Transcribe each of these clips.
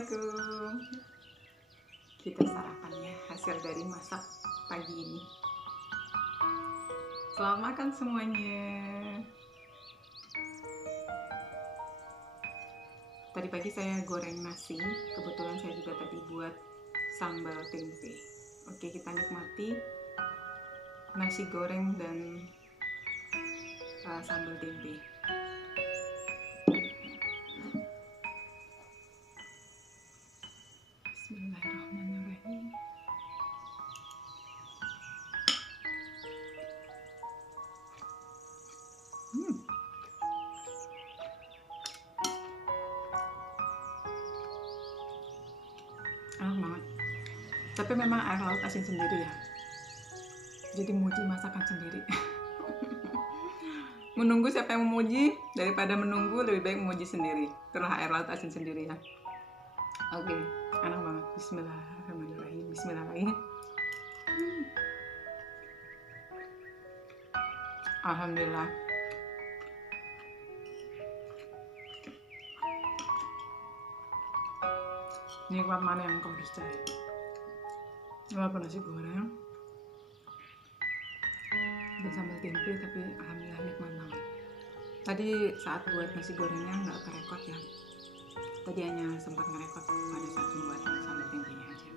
Assalamualaikum. Kita sarapan ya, hasil dari masak pagi ini. Selamat makan semuanya. Tadi pagi saya goreng nasi, kebetulan saya juga tadi buat sambal tempe. Oke, kita nikmati nasi goreng dan sambal tempe. Bismillahirrahmanirrahim. Enak banget. Tapi memang air laut asin sendiri ya. Jadi muji masakan sendiri. Menunggu siapa yang memuji, daripada menunggu lebih baik memuji sendiri. Itulah air laut asin sendiri ya. Oke, enak banget. Bismillahirrahmanirrahim. Bismillahirrahmanirrahim. Alhamdulillah. Nikmat mana yang kau percaya? Walaupun nasi goreng dan sambal tempe, tapi alhamdulillah nikmat banget. Tadi saat buat nasi gorengnya nggak kerekod ya. Tadi hanya sempat ngerekod pada saat pembuatan sambal tempenya aja.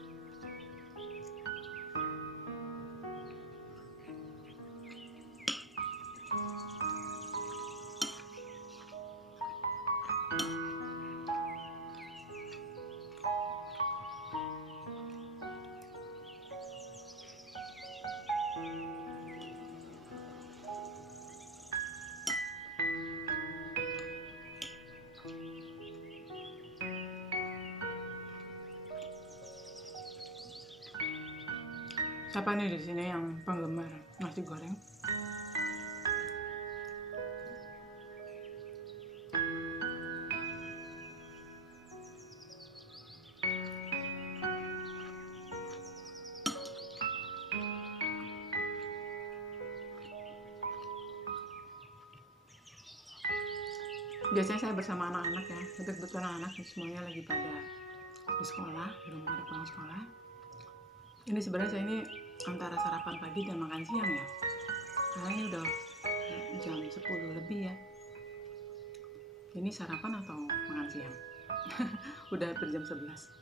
Siapa nih di sini yang penggemar nasi goreng? Biasanya saya bersama anak-anak ya, tapi kebetulan anak semuanya lagi pada di sekolah, belum pada pulang sekolah. Ini sebenarnya saya ini antara sarapan pagi dan makan siang ya, karena ini udah jam 10 lebih ya. Ini sarapan atau makan siang? Udah hampir jam 11.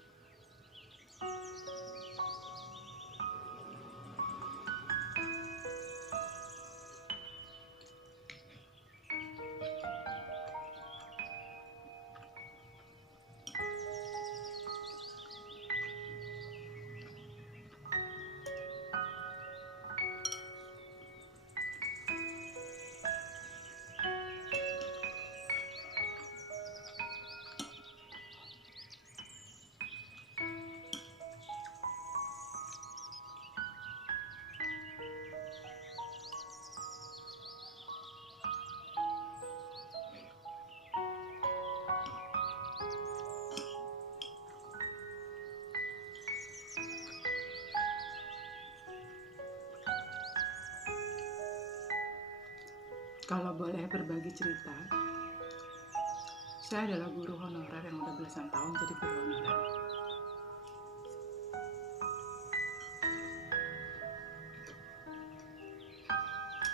Kalau boleh berbagi cerita, saya adalah guru honorer yang udah belasan tahun jadi guru honorer.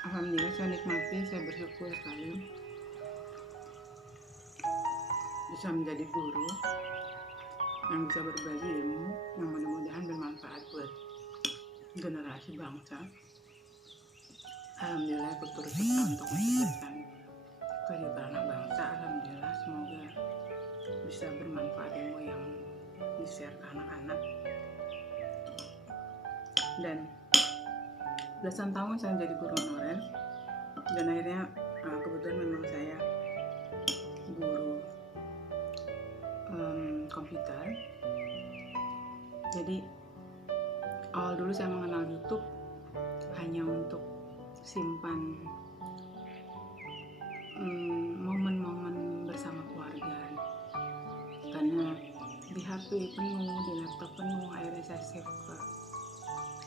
Alhamdulillah saya nikmati, saya bersyukur sekali bisa menjadi guru yang bisa berbagi ilmu yang mudah-mudahan bermanfaat buat generasi bangsa. Alhamdulillah ikut turut serta untuk menciptakan kehidupan anak bangsa. Alhamdulillah semoga bisa bermanfaat ilmu yang di-share ke anak-anak. Dan belasan tahun saya jadi guru honorer, dan akhirnya kebetulan memang saya guru komputer. Jadi awal dulu saya mengenal YouTube hanya untuk simpan momen-momen bersama keluarga, karena di HP penuh, di laptop penuh, akhirnya saya save ke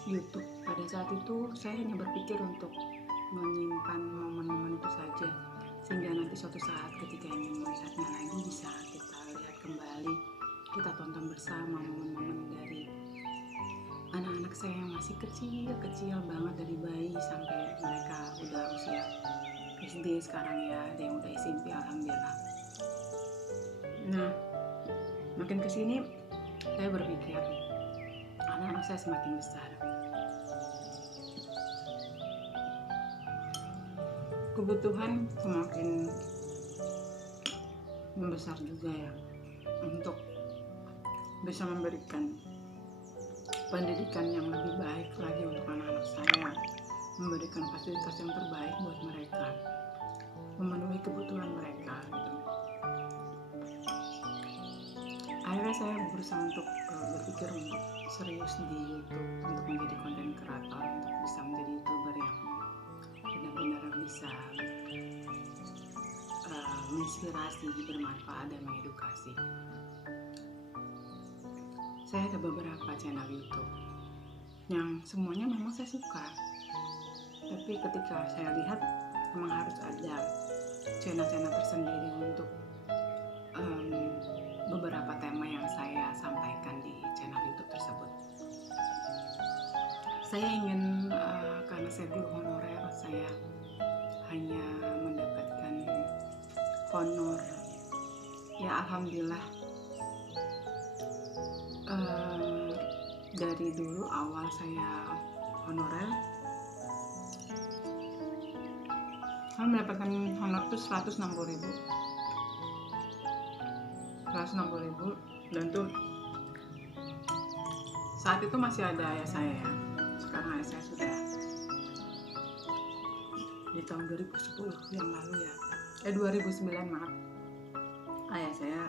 YouTube. Pada saat itu saya hanya berpikir untuk menyimpan momen-momen itu saja, sehingga nanti suatu saat ketika ingin melihatnya lagi bisa kita lihat kembali kita tonton bersama momen-momen dari anak-anak saya yang masih kecil banget, dari bayi sampai mereka udah usia SD sekarang ya, ada yang udah SMP alhamdulillah. Nah, makin kesini saya berpikir anak-anak saya semakin besar, kebutuhan semakin membesar juga ya, untuk bisa memberikan pendidikan yang lebih baik lagi untuk anak-anak saya, memberikan fasilitas yang terbaik buat mereka, memenuhi kebutuhan mereka gitu. Akhirnya saya berusaha untuk berpikir untuk serius di YouTube, untuk menjadi konten kreator, untuk bisa menjadi YouTuber yang benar-benar bisa menginspirasi, bermanfaat, dan mengedukasi. Saya ada beberapa channel YouTube yang semuanya memang saya suka, tapi ketika saya lihat memang harus ada channel-channel tersendiri untuk beberapa tema yang saya sampaikan di channel YouTube tersebut. Saya ingin, karena saya guru honorer, saya hanya mendapatkan honor ya alhamdulillah. Dari dulu awal saya honorer, saya mendapatkan honor itu 160.000, dan tuh saat itu masih ada ayah saya ya, karena ayah saya sudah di tahun 2010 yang lalu ya, 2009 maaf, ayah saya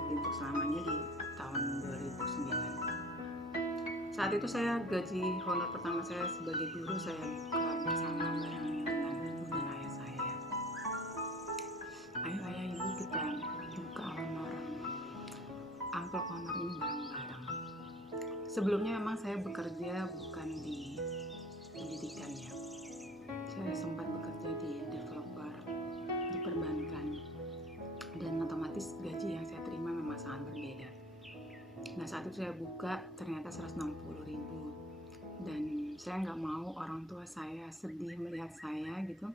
pergi untuk selamanya di tahun 2009. Saat itu saya gaji honor pertama saya sebagai guru saya buka bersama bareng dengan ibu dan ayah saya. Ayo ayah ibu kita buka honor, amplop honor ini bareng-bareng. Sebelumnya memang saya bekerja bukan di pendidikan ya. Saya sempat bekerja di developer, di perbankan, dan otomatis gaji yang saya terima memang sangat berbeda. Nah saat itu saya buka ternyata 160.000, dan saya nggak mau orang tua saya sedih melihat saya gitu.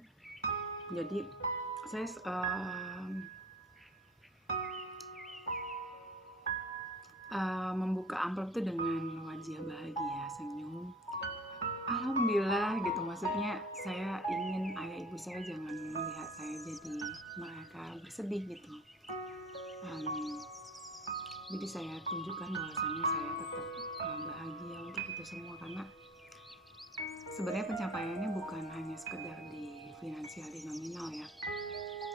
Jadi saya membuka amplop itu dengan wajah bahagia, senyum, alhamdulillah gitu. Maksudnya saya ingin ayah ibu saya jangan melihat saya jadi mereka bersedih gitu. Jadi saya tunjukkan bahwasannya saya tetap bahagia untuk itu semua, karena sebenarnya pencapaiannya bukan hanya sekedar di finansial, di nominal ya,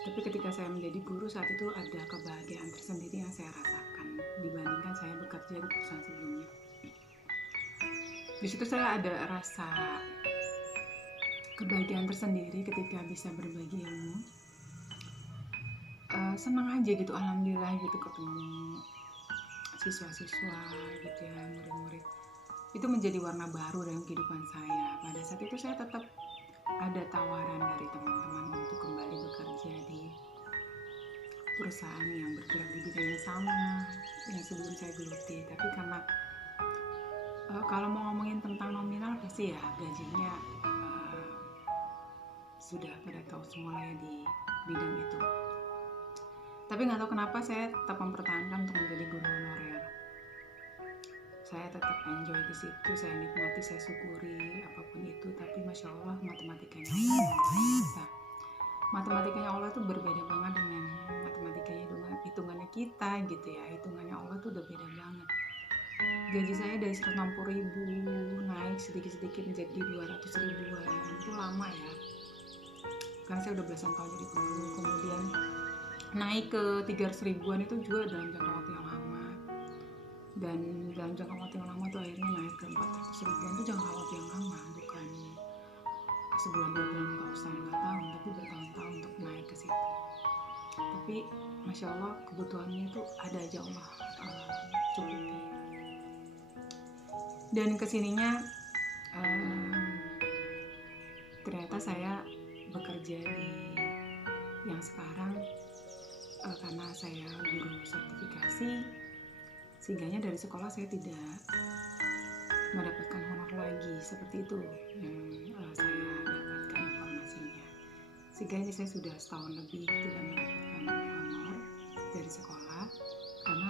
tapi ketika saya menjadi guru saat itu ada kebahagiaan tersendiri yang saya rasakan dibandingkan saya bekerja di perusahaan sebelumnya. Di situ saya ada rasa kebahagiaan tersendiri ketika bisa berbagi ilmu. Senang aja gitu, alhamdulillah gitu, ketemu siswa-siswa gitu ya, murid-murid. Itu menjadi warna baru dalam kehidupan saya. Pada saat itu saya tetap ada tawaran dari teman-teman untuk kembali bekerja di perusahaan yang bergerak di bidang yang sama yang sebelum saya geluti. Tapi karena kalau mau ngomongin tentang nominal pasti ya gajinya sudah pada tahu semua ya di bidang itu. Tapi nggak tahu kenapa saya tetap mempertahankan untuk menjadi guru honorer. Saya tetap enjoy di situ, saya nikmati, saya syukuri apapun itu. Tapi masya Allah, matematikanya Allah bisa. Matematikanya Allah tuh berbeda banget dengan matematikanya hitungannya kita gitu ya. Hitungannya Allah tuh udah beda banget. Gaji saya dari 160.000 naik sedikit-sedikit menjadi 200.000-an. Itu lama ya, karena saya udah belasan tahun jadi guru. Kemudian naik ke 300.000-an itu juga dalam jangka waktu yang lama, dan dalam jangka waktu yang lama tuh akhirnya naik ke 400.000-an. Itu jangka waktu yang lama, bukan sebulan 2 bulan nggak usah, nggak tahun, tapi bertahun-tahun untuk naik ke situ. Tapi masya Allah kebutuhannya itu ada aja Allah cukupi. Dan kesininya ternyata saya bekerja di yang sekarang karena saya guru sertifikasi, sehingga dari sekolah saya tidak mendapatkan honor lagi, seperti itu yang saya dapatkan informasinya. Sehingga ini saya sudah setahun lebih tidak mendapatkan honor dari sekolah, karena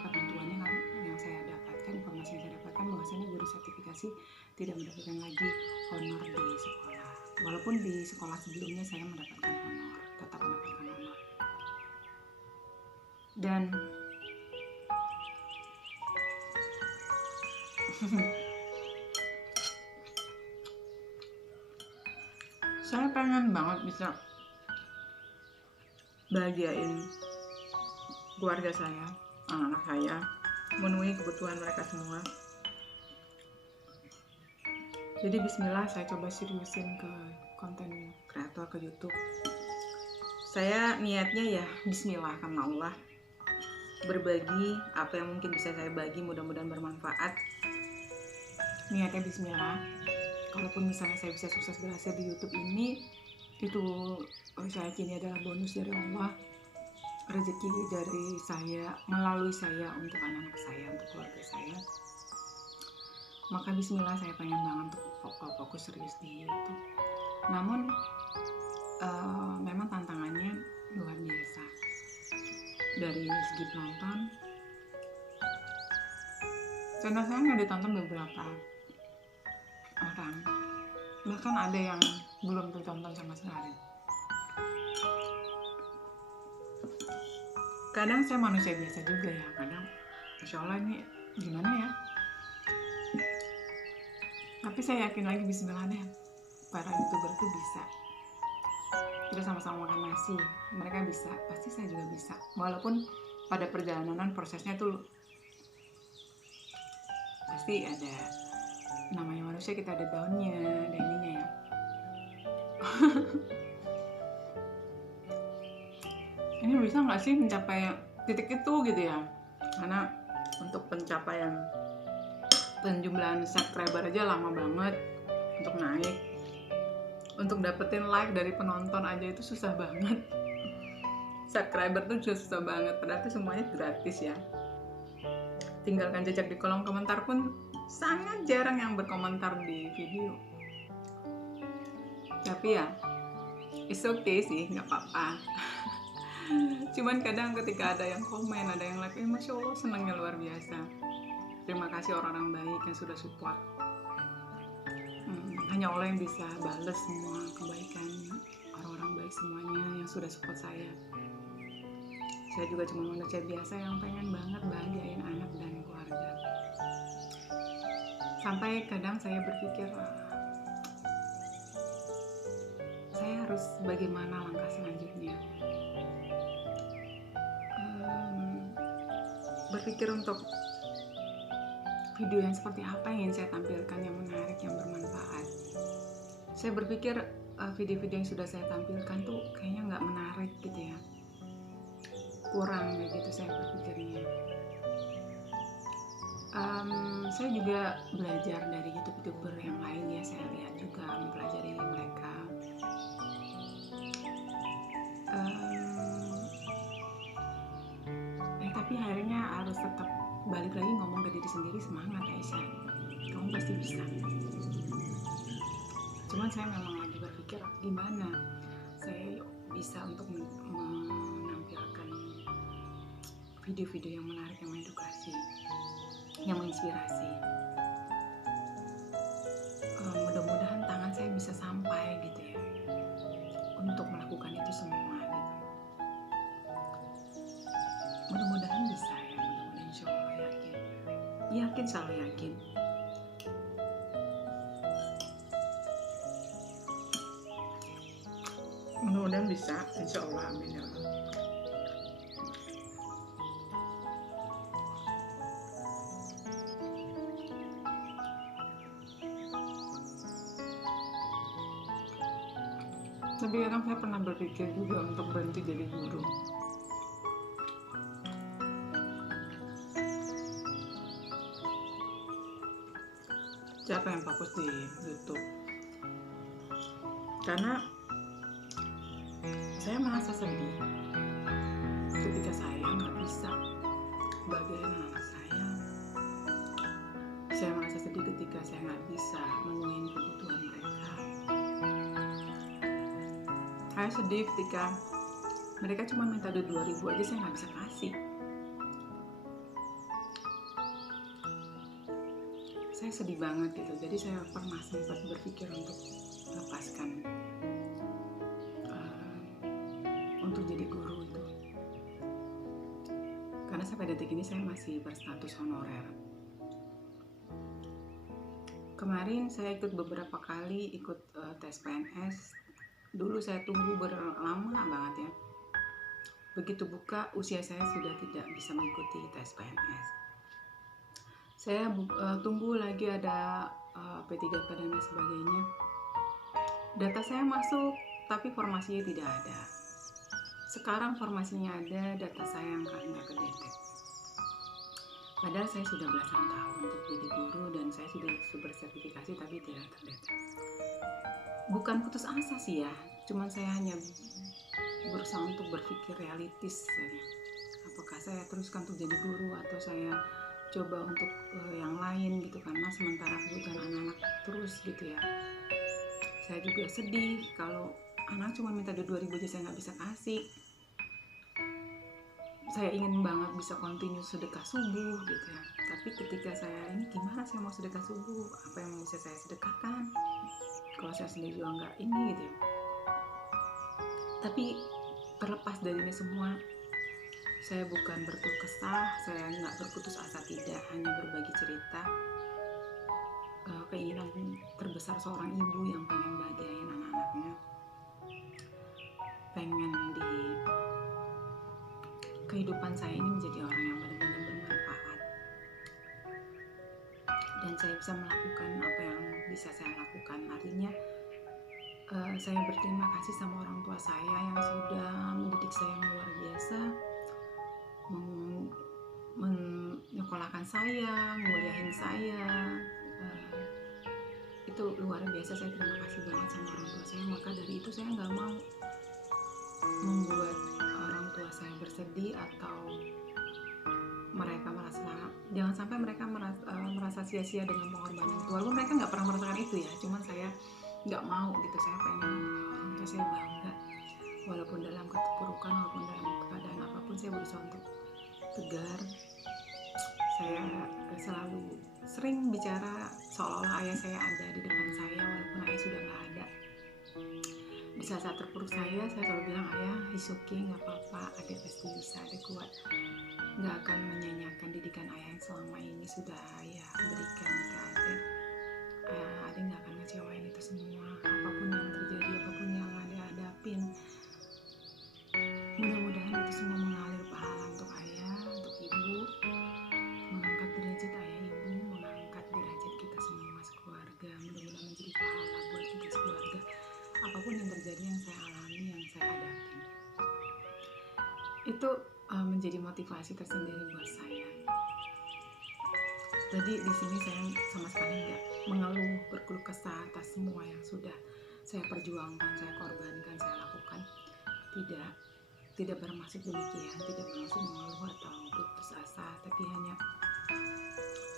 ketentuannya kan yang saya dapatkan, informasi yang saya dapatkan bahwasanya guru sertifikasi tidak mendapatkan lagi honor di sekolah. Walaupun di sekolah sebelumnya saya mendapatkan honor, tetap mendapatkan honor. Dan saya pengen banget bisa bahagiain keluarga saya, anak-anak saya, memenuhi kebutuhan mereka semua. Jadi bismillah saya coba seriusin ke konten kreator ke YouTube. Saya niatnya ya bismillah karena Allah, berbagi apa yang mungkin bisa saya bagi, mudah-mudahan bermanfaat. Niatnya bismillah. Kalaupun misalnya saya bisa sukses berhasil di YouTube ini, itu saya yakini adalah bonus dari Allah, rezeki dari saya, melalui saya untuk anak-anak saya, untuk keluarga saya. Maka bismillah saya pengen banget untuk fokus serius di YouTube. Namun memang tantangannya luar biasa. Dari segi penonton, channel saya nggak ditonton beberapa orang, bahkan ada yang belum ditonton sama sekali. Kadang saya manusia biasa juga ya, kadang Masya Allah ini gimana ya, tapi saya yakin lagi bismillah deh, para YouTuber itu bisa. Kita sama-sama makan nasi, mereka bisa, pasti saya juga bisa. Walaupun pada perjalanan prosesnya tuh pasti ada, namanya manusia, kita ada downnya, ada ininya ya. Ini bisa nggak sih mencapai titik itu gitu ya? Karena untuk pencapaian penjumlahan subscriber aja lama banget untuk naik. Untuk dapetin like dari penonton aja itu susah banget. Subscriber tuh juga susah banget, padahal itu semuanya gratis ya. Tinggalkan jejak di kolom komentar pun sangat jarang yang berkomentar di video. Tapi ya, it's okay sih, nggak apa-apa. Cuman kadang ketika ada yang komen, ada yang like, Masya Allah senangnya luar biasa. Terima kasih orang-orang baik yang sudah support. Hanya Allah yang bisa balas semua kebaikan orang-orang baik semuanya yang sudah support saya. Saya juga cuma manusia biasa yang pengen banget bahagiain anak dan keluarga. Sampai kadang saya berpikir, saya harus bagaimana langkah selanjutnya. Berpikir untuk video yang seperti apa yang ingin saya tampilkan, yang menarik, yang bermanfaat. Saya berpikir video-video yang sudah saya tampilkan tuh kayaknya nggak menarik gitu ya, kurang begitu saya berpikirnya. Saya juga belajar dari YouTuber yang lain ya, saya lihat juga, mempelajari mereka. Tapi akhirnya harus tetap balik lagi ngomong ke diri sendiri, semangat Aisyah, kamu pasti bisa. Cuman saya memang lagi berpikir gimana saya bisa untuk menampilkan video-video yang menarik, yang mengedukasi, yang menginspirasi. Mudah-mudahan tangan saya bisa sampai gitu ya untuk melakukan itu semua gitu. Mudah-mudahan bisa ya, mudah-mudahan insya Allah yakin, selalu yakin. Mudah-mudahan bisa, insya Allah, amin ya Allah. Tapi kadang saya pernah berpikir juga untuk berhenti jadi guru. Siapa yang fokus di YouTube? Karena Saya merasa sedih ketika saya nggak bisa bahagiain anak-anak saya. Saya merasa sedih ketika saya nggak bisa memenuhi kebutuhan mereka. Saya sedih ketika mereka cuma minta duit 2.000 aja saya nggak bisa kasih. Saya sedih banget gitu. Jadi saya pernah sempat berpikir untuk melepaskan untuk jadi guru itu. Karena sampai detik ini saya masih berstatus honorer. Kemarin saya ikut beberapa kali tes PNS. Dulu saya tunggu berlama banget ya. Begitu buka, usia saya sudah tidak bisa mengikuti tes PNS. Saya tunggu lagi ada P3K dan lain sebagainya. Data saya masuk, tapi formasinya tidak ada. Sekarang formasinya ada, data saya nggak kedetek. Padahal saya sudah belasan tahun untuk jadi guru dan saya sudah bersertifikasi tapi tidak terdetek. Bukan putus asa sih ya, cuman saya hanya berusaha untuk berpikir realistis saja. Apakah saya teruskan untuk jadi guru atau saya coba untuk yang lain gitu, karena sementara kebutuhan anak-anak terus gitu ya. Saya juga sedih kalau anak cuma minta 2.000 aja saya nggak bisa kasih. Saya ingin banget bisa continue sedekah subuh gitu ya. Tapi ketika saya ini gimana saya mau sedekah subuh? Apa yang bisa saya sedekahkan? Kalau saya sendiri juga nggak ini gitu ya. Tapi terlepas dari ini semua, saya bukan berkeluh kesah, saya nggak berputus asa, tidak, hanya berbagi cerita. Keinginan terbesar seorang ibu yang pengen bahagiain anak-anaknya, pengen di kehidupan saya ini menjadi orang yang benar-benar bermanfaat dan saya bisa melakukan apa yang bisa saya lakukan. Artinya saya berterima kasih sama orang tua saya yang sudah mendidik saya yang luar biasa, menyekolahkan saya, menguliahin saya. Itu luar biasa, saya terima kasih banget sama orang tua saya. Maka dari itu saya nggak mau membuat orang tua saya bersedih atau mereka merasa, jangan sampai mereka merasa sia-sia dengan pengorbanan itu. Walaupun mereka nggak pernah merasakan itu ya, cuman saya nggak mau gitu. Saya pengen orang tua saya bangga, walaupun dalam keterpurukan, walaupun dalam keadaan apapun saya berusaha untuk tegar. Saya selalu sering bicara seolah-olah ayah saya ada di depan saya, walaupun ayah sudah nggak ada. Di saat terpuruk saya selalu bilang, ayah it's okay, nggak apa-apa, adek pasti bisa, adek kuat, nggak akan menyanyiakan didikan ayah yang selama ini sudah ayah berikan ke adek. Adek nggak akan ngecewain itu semua, apapun yang terjadi, apapun yang adek hadapin, mudah-mudahan itu semua mengalir pahala untuk ayah, untuk ibu, mengangkat derajat ayah ibu, mengangkat derajat kita semua sekeluarga, mudah-mudahan menjadi pahala buat kita sekeluarga. Apapun yang terjadi, yang saya alami, yang saya hadapi, itu menjadi motivasi tersendiri buat saya. Jadi di sini saya sama sekali nggak mengeluh, berkeluh kesah atas semua yang sudah saya perjuangkan, saya korbankan, saya lakukan. Tidak bermaksud demikian, tidak bermaksud mengeluh atau putus asa, tapi hanya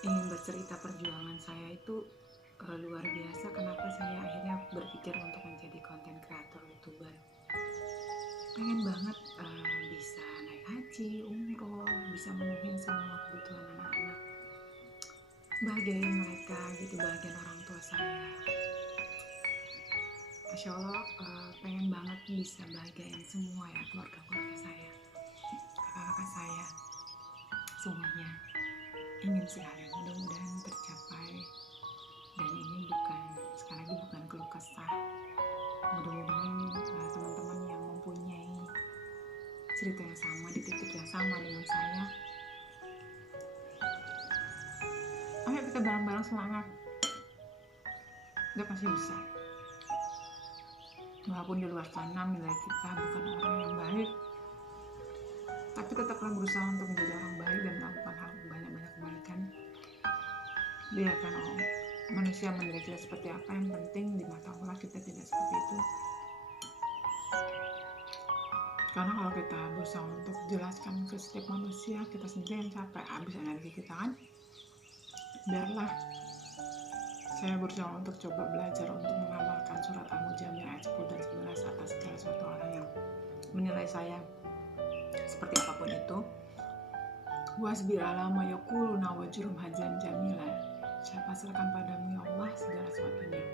ingin bercerita perjuangan saya itu luar biasa. Kenapa saya akhirnya berpikir untuk menjadi konten kreator YouTuber. Pengen banget bisa naik haji, umroh, bisa memenuhi semua kebutuhan anak-anak, bahagiain mereka gitu, bahagiain orang tua saya. Masya Allah, pengen banget bisa bahagiain semua ya, keluarga-keluarga saya, kakak-kakak saya, semuanya. Ingin sekali, mudah-mudahan tercapai. Dan ini sekali lagi bukan keluh kesah. Mudah-mudahan teman-teman yang mempunyai cerita yang sama, di titik yang sama dengan saya, ayo kita bareng-bareng semangat, dia pasti bisa. Walaupun di luar sana nilai kita bukan orang yang baik, tapi tetaplah berusaha untuk menjadi orang baik dan melakukan hal banyak-banyak kebaikan. Biarkan manusia menilai kita seperti apa, yang penting di mata Allah kita tidak seperti itu. Karena kalau kita berusaha untuk jelaskan ke setiap manusia, kita sendiri yang capek, habis energi kita kan. Biarlah saya berusaha untuk coba belajar untuk mengamalkan surat Al-Mujamil ayat 10 dan 11 atas segala suatu orang yang menilai saya seperti apapun itu. Wasbir ala ma yaquluna wajrum hajan jamila. Saya pasrahkan padamu ya Allah segala sesuatunya.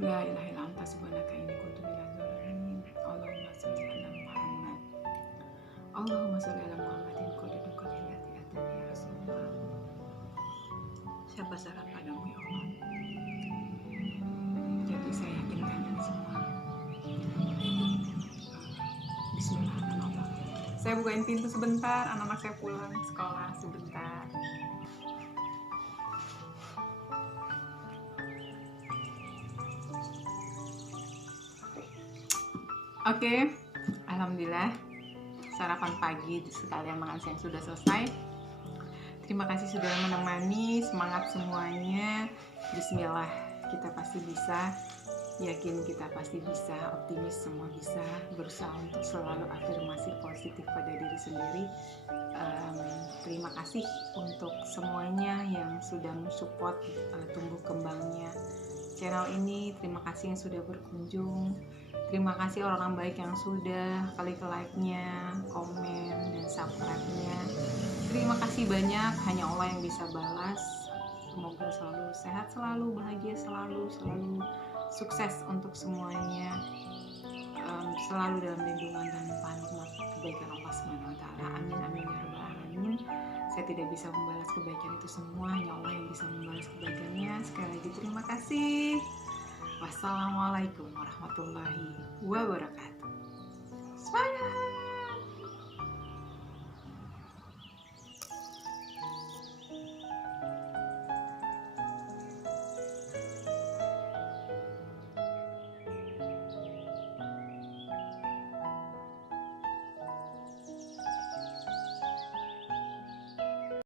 La ilaha illa anta subhanaka inni kuntu minadz dzalimin. Allahumma shalli ala Muhammad. Allahumma shalli ala Muhammadin qadidukal hillati atani ya Rasulullah. Saya pasrahkan padamu ya Allah. Jadi saya yakinkan ini semua. Bismillahirrahmanirrahim. Saya bukain pintu sebentar, anak-anak saya pulang sekolah sebentar. Oke, alhamdulillah sarapan pagi sekalian makan siang sudah selesai. Terima kasih sudah menemani, semangat semuanya. Bismillah, kita pasti bisa. Yakin kita pasti bisa, optimis semua bisa. Berusaha untuk selalu afirmasi positif pada diri sendiri. Terima kasih untuk semuanya yang sudah mensupport tumbuh kembangnya channel ini. Terima kasih yang sudah berkunjung. Terima kasih orang-orang baik yang sudah klik like-nya, komen, dan subscribe-nya. Terima kasih banyak, hanya Allah yang bisa balas. Semoga selalu sehat, selalu bahagia, selalu sukses untuk semuanya. Selalu dalam lindungan dan limpahan kebaikan Allah SWT. Amin, amin, ya rabbal alamin. Saya tidak bisa membalas kebaikan itu semua, hanya Allah yang bisa membalas kebaikannya. Sekali lagi terima kasih. Wassalamualaikum warahmatullahi wabarakatuh. Semangat!